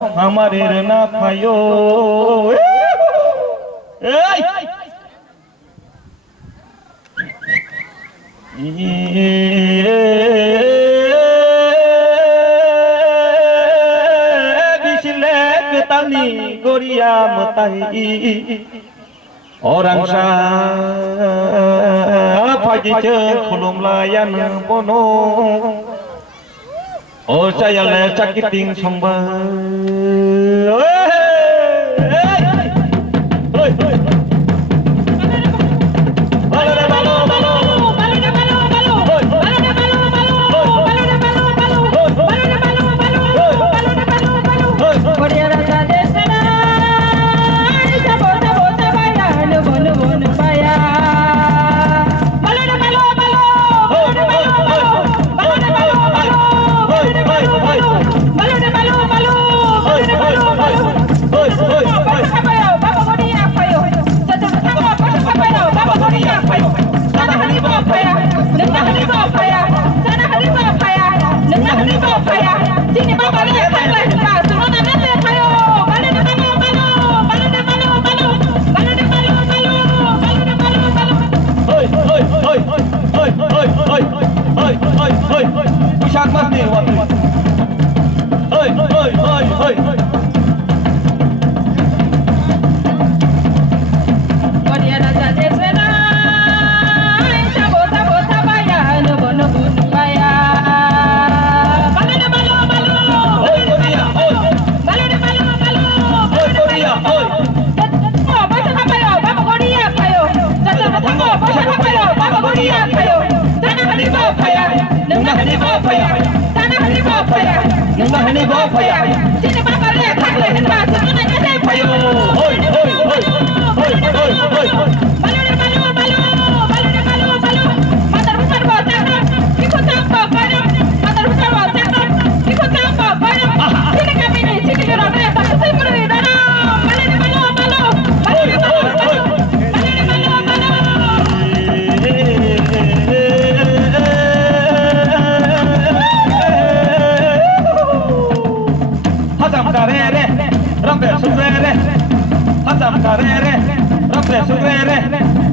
আমারের না পায়ো বিশলে পেতালি গড়িয়া মতাই orang sa pagi je khulumlayan bono oh saya le cakiting somba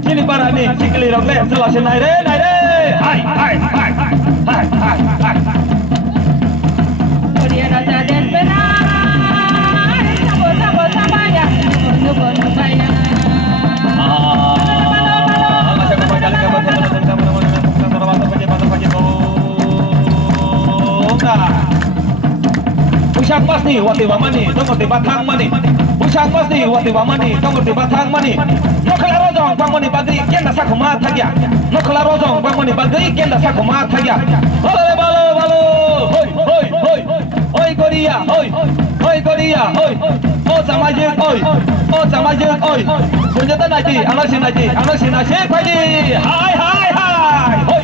Sini para nih, sikili roble, selasin naik deh, hai. Kemudian ada desperado, sabot ya, bunuh saya. Pusang pas nih, wati wamani, tunggu di batang mani. Pusang pas nih, wati wamani, tunggu di batang mani. Nokala rozong, bangmoni bagri, kenda sakuma thagya. Nokala rozong, bangmoni bagri, kenda sakuma thagya. Balo, hoi Korea, hoi Korea, hoi. Oh samajik, hoi. Senjata naji, anak sinasi, pagi. Hai, hoi.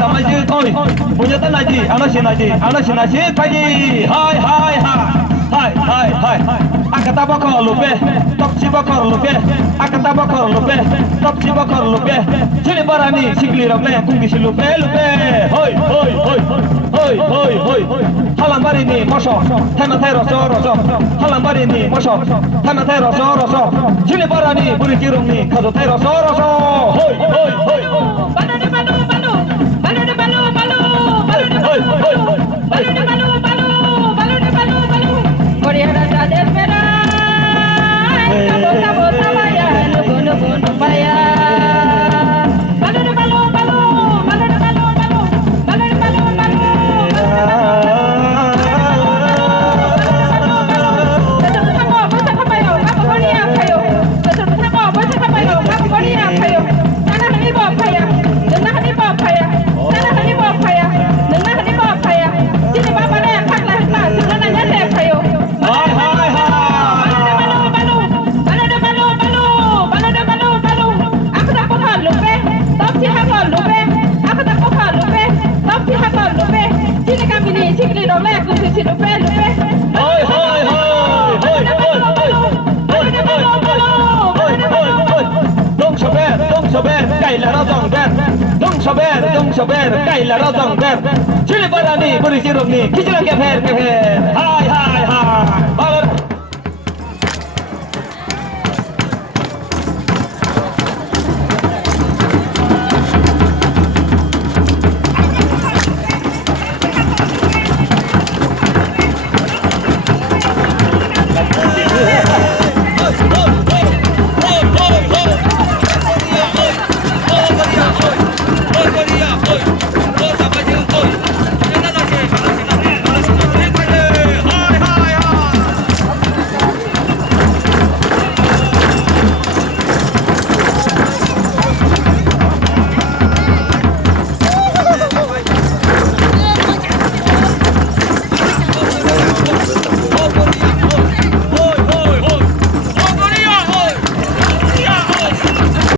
Samajik, punya naji, anak sinasi, pagi. Hai. Akata bakor lupe, top si bakor lupe. Akata bakor lupe, top si bakor lupe. Sini barani, sikli roble, tunggu si lupe. Hoi. Halam bari ni mosok, tanah teh roso. Halam bari ni mosok, tanah teh roso. Sini barani, buri kirung ni, kado teh roso. Hoi. Sini Bapak kaila rojong ber dong sober kaila rojong ber chili barani buri sirok ni kichira ke pher hai hai